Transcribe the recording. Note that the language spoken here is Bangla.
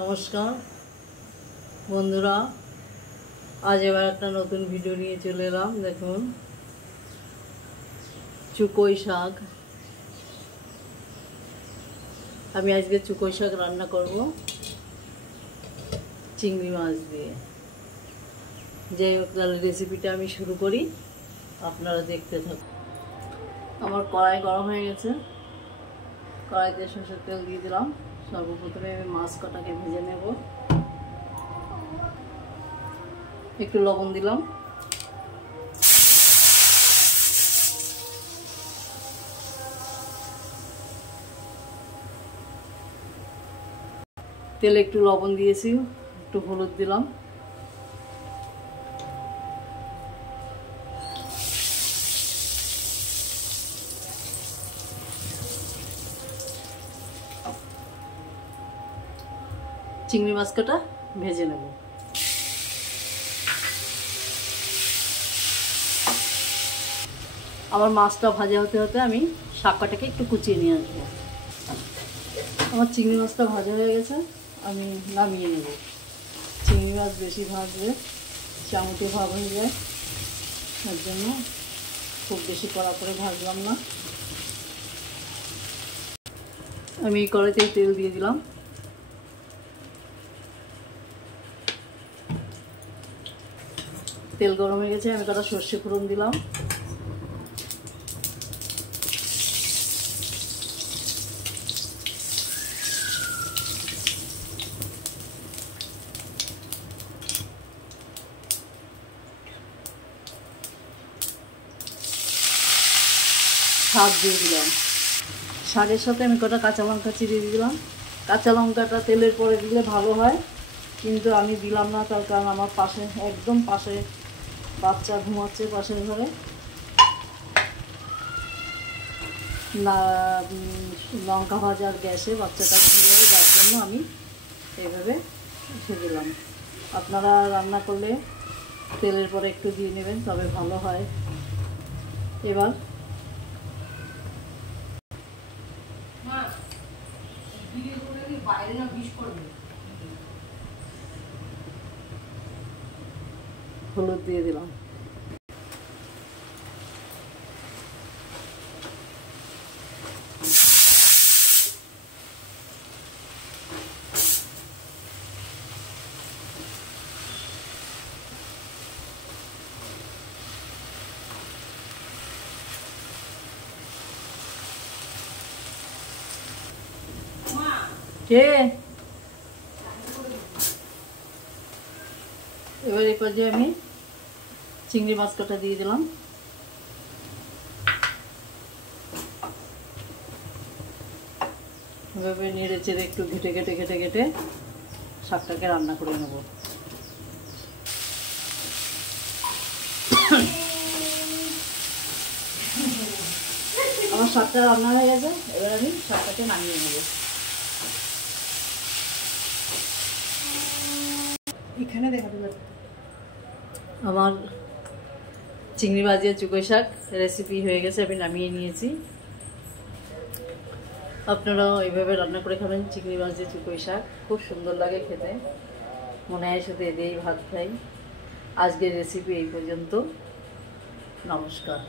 নমস্কার বন্ধুরা, আজ এবার একটা নতুন ভিডিও নিয়ে চলে এলাম। দেখুন, চুকোই শাক। আমি আজকে চুকোই শাক রান্না করব চিংড়ি মাছ দিয়ে। যাই হোক, তাহলে রেসিপিটা আমি শুরু করি, আপনারা দেখতে থাকুন। আমার কড়াই গরম হয়ে গেছে, কড়াইতে সরষের তেল দিয়ে দিলাম। সর্বপ্রথমে আমি মাছ কটাকে ভেজে নেব। একটু লবণ দিলাম, তেলে একটু লবণ দিয়েছি, একটু হলুদ দিলাম, চিংড়ি মাছ কাটা ভেজে নেব। আমার মাছটা ভাজা হতে হতে আমি শাক কাটাকে একটু কুচিয়ে নিয়ে আসবো। আমার চিংড়ি মাছটা ভাজা হয়ে গেছে, আমি নামিয়ে নেব। চিংড়ি মাছ বেশি ভাজলে চামচে ভাব হয়ে যায়, তার জন্য খুব বেশি কড়া করে ভাজলাম না। আমি কড়াইতে তেল দিয়ে দিলাম, তেল গরম হয়ে গেছে। আমি কটা সর্ষে ফোড়ন দিলাম, শাক দিয়ে দিলাম। শাকের সাথে আমি কটা কাঁচা লঙ্কা চিড়ে দিলাম। কাঁচা লঙ্কাটা তেলের পরে দিলে ভালো হয়, কিন্তু আমি দিলাম না, তার কারণ আমার পাশে, একদম পাশে বাচ্চা ঘুমাচ্ছে পাশের ঘরে, না লঙ্কা ভাজার গ্যাসে বাচ্চাটা ঘুরে যাবে, যার জন্য আমি এইভাবে উঠে দিলাম। আপনারা রান্না করলে তেলের পরে একটু দিয়ে নেবেন, তবে ভালো হয়। এবার হলুদ দিয়ে দিলাম, এবার এই পর্যায়ে আমি চিংড়ি মাছ কাটা দিয়ে দিলাম। এভাবে নেড়ে চেড়ে একটু ঘেটে ঘেটে ঘেটে ঘেটে শাকটাকে রান্না করে নেব। আমার শাকটা রান্না হয়ে গেছে, এবার আমি শাকটাকে নামিয়ে নেব। এখানে দেখাতে পারবে আমার চিংড়ি মাছ দিয়ে চুকোই শাক রেসিপি হয়ে গেছে, আমি নামিয়ে নিয়েছি। আপনারাও এইভাবে রান্না করে খাবেন চিংড়ি মাছ দিয়ে চুকোই শাক, খুব সুন্দর লাগে খেতে, মনে হয় শুধু এ দিয়েই ভাত খাই। আজকের রেসিপি এই পর্যন্ত। নমস্কার।